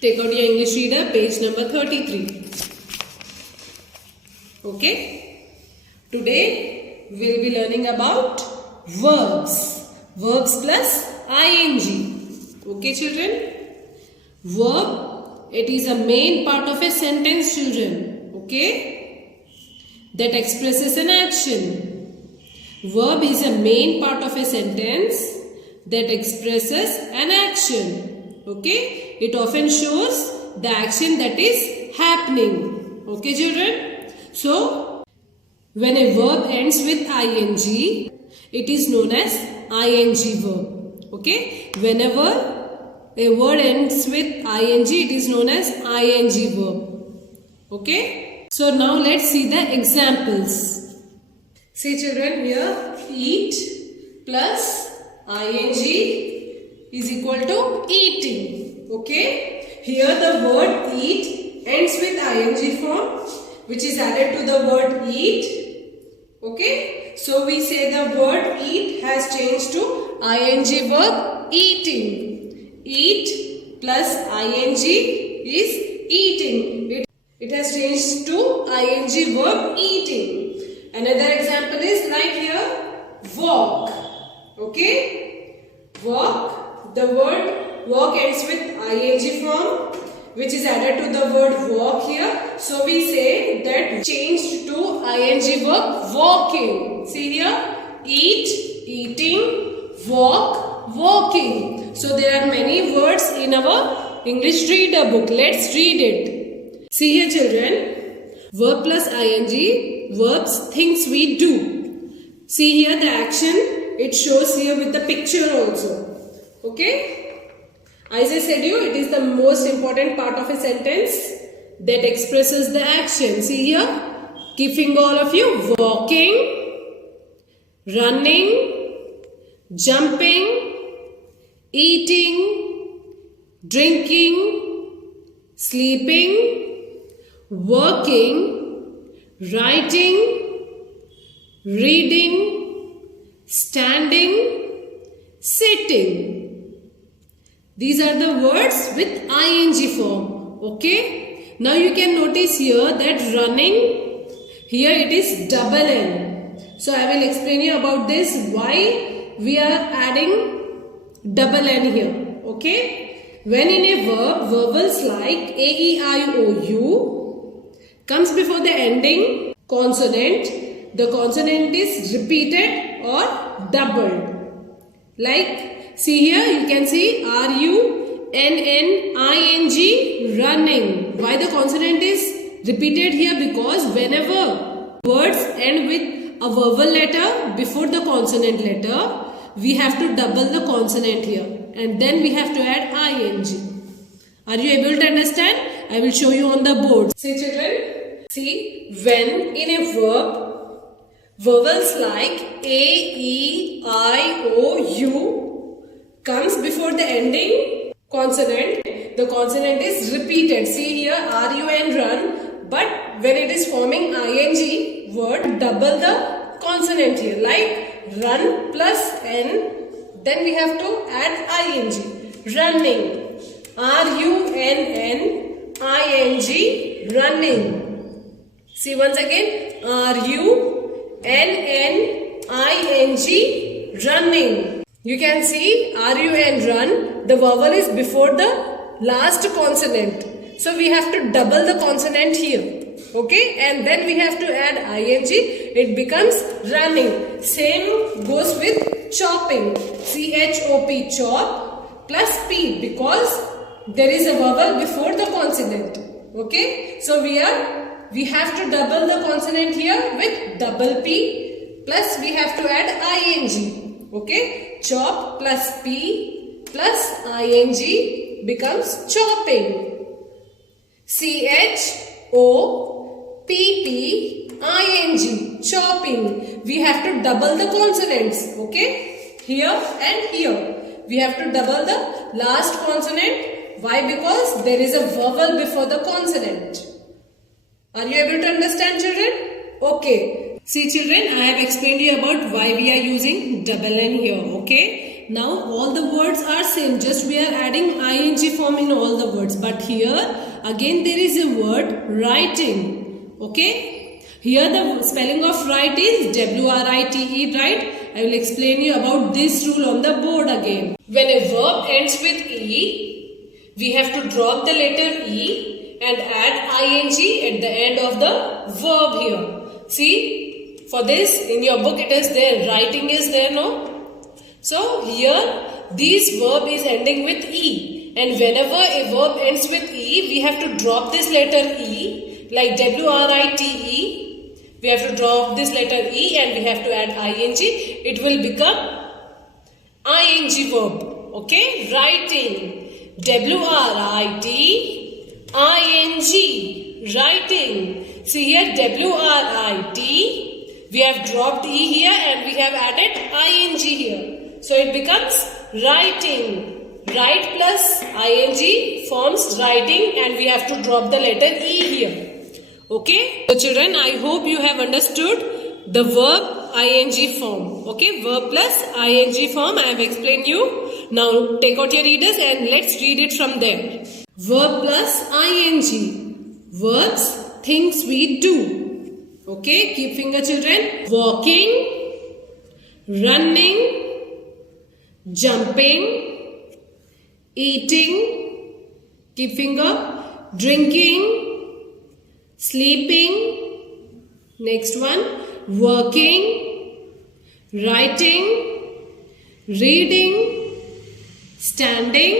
Take out your English reader, page number 33. Okay. Today we'll be learning about verbs. Verbs plus ing. Okay, children. Verb, it is a main part of a sentence, children. Okay. That expresses an action. Verb is a main part of a sentence that expresses an action. Okay. It often shows the action that is happening. Okay, children. So, when a verb ends with ing, it is known as ing verb. Okay. Whenever a word ends with ing, it is known as ing verb. Okay. So, now let's see the examples. See, children, here eat plus ing is equal to eating. Okay. Here the word eat ends with ing form, which is added to the word eat. Okay. So we say the word eat has changed to ing verb eating. Eat plus ing is eating. It has changed to ing verb eating. Another example is like here walk. Okay. Walk. The word walk ends with ing form, which is added to the word walk here. So we say that changed to ing verb walking. See here, eat, eating, walk, walking. So there are many words in our English reader book. Let's read it. See here, children, verb plus ing, verbs, things we do. See here the action, it shows here with the picture also. Okay. As I said you, it is the most important part of a sentence that expresses the action. See here, keeping all of you, walking, running, jumping, eating, drinking, sleeping, working, writing, reading, standing, sitting. These are the words with ing form. Okay. Now you can notice here that running, here it is double N. So I will explain you about this, why we are adding double N here. Okay. When in a verb, verbals like A, E, I, O, U comes before the ending consonant, the consonant is repeated or doubled. Like, see here, you can see R-U-N-N-I-N-G, running. Why the consonant is repeated here? Because whenever words end with a vowel letter before the consonant letter, we have to double the consonant here. And then we have to add ing. Are you able to understand? I will show you on the board. See, children, see, when in a verb, vowels like A, E, I, O, U comes before the ending consonant, the consonant is repeated. See here, R-U-N, run, but when it is forming ing word, double the consonant here, like run plus N, then we have to add ing. Running, R-U-N-N-I-N-G, running. See once again, R-U-N-N-I-N-G, running. You can see R-U-N, run, the vowel is before the last consonant. So we have to double the consonant here. Okay, and then we have to add ing, it becomes running. Same goes with chopping, C-H-O-P, chop plus P, because there is a vowel before the consonant. Okay, so we have to double the consonant here with double P, plus we have to add ing. Okay, chop plus P plus ing becomes chopping. C-H-O-P-P-I-N-G, chopping. We have to double the consonants. Okay, here and here. We have to double the last consonant. Why? Because there is a vowel before the consonant. Are you able to understand, children? Okay. See, children, I have explained you about why we are using double N here. Okay. Now all the words are same, just we are adding ing form in all the words. But here again there is a word writing. Okay, here the spelling of write is W-R-I-T-E, right? I will explain you about this rule on the board again. When a verb ends with E, we have to drop the letter E and add ing at the end of the verb here. See, for this in your book it is there, writing is there, no? So here this verb is ending with E, and whenever a verb ends with E, we have to drop this letter E, like W-R-I-T-E. We have to drop this letter E and we have to add ing. It will become ing verb. Okay, writing. W-R-I-T-I-N-G, writing. See here, W-R-I-T, we have dropped E here and we have added ing here. So it becomes writing. Write plus ing forms writing, and we have to drop the letter E here. Okay, so children, I hope you have understood the verb ing form. Okay, verb plus ing form I have explained you. Now take out your readers and let's read it from there. Verb plus ing. Verbs, things we do. Okay, keep finger children. Walking, running, jumping, eating, keep finger, drinking, sleeping, next one, working, writing, reading, standing,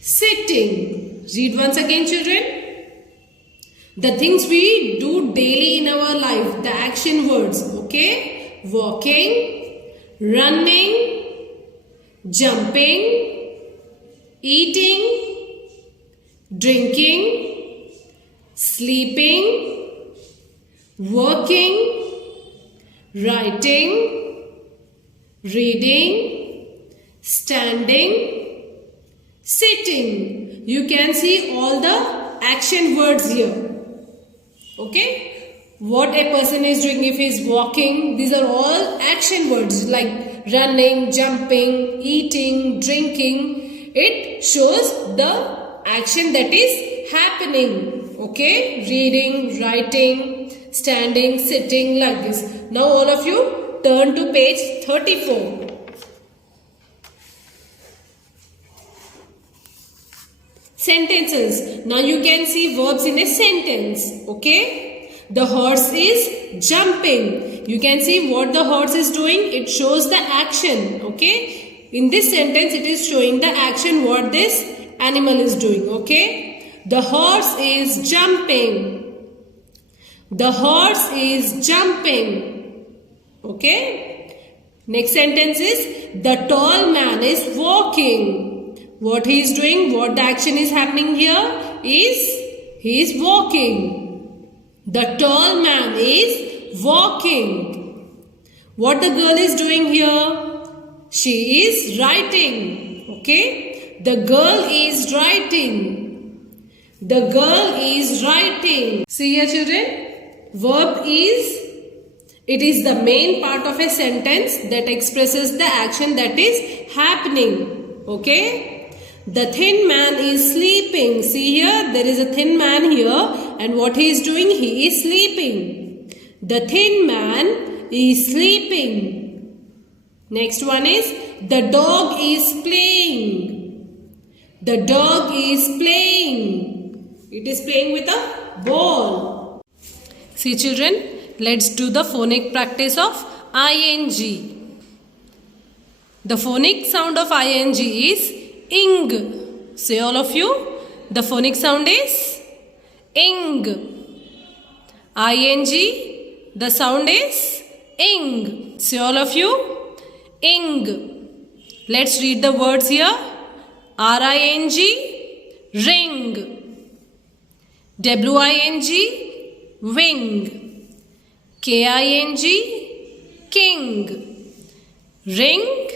sitting. Read once again children. The things we do daily in our life, the action words, okay? Walking, running, jumping, eating, drinking, sleeping, working, writing, reading, standing, sitting. You can see all the action words here. Okay? What a person is doing if he is walking, these are all action words like running, jumping, eating, drinking. It shows the action that is happening. Okay? Reading, writing, standing, sitting, like this. Now all of you turn to page 34. Sentences. Now you can see verbs in a sentence. Okay? The horse is jumping. You can see what the horse is doing. It shows the action. Okay? In this sentence it is showing the action what this animal is doing. Okay? The horse is jumping. The horse is jumping. Okay? Next sentence is the tall man is walking. What he is doing, what the action is happening here is he is walking. The tall man is walking. What the girl is doing here? She is writing. Okay? The girl is writing. The girl is writing. See here children, verb is, it is the main part of a sentence that expresses the action that is happening. Okay? The thin man is sleeping. See here, there is a thin man here, and what he is doing? He is sleeping. The thin man is sleeping. Next one is, the dog is playing. The dog is playing. It is playing with a ball. See children, let's do the phonic practice of ing. The phonic sound of ing is ing. Say all of you. The phonic sound is ing. Ing. The sound is ing. Say all of you. Ing. Let's read the words here. ring. Ring. wing. Wing. king. King. Ring.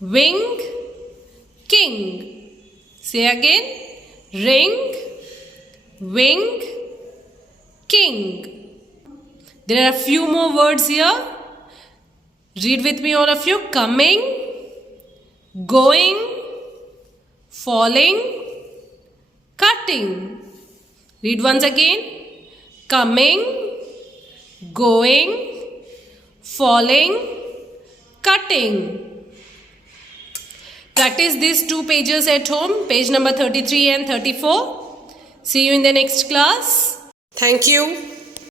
Wing. King. Say again. Ring, wing, king. There are a few more words here. Read with me all of you. Coming, going, falling, cutting. Read once again. Coming, going, falling, cutting. Practice these 2 pages at home, page number 33 and 34. See you in the next class. Thank you.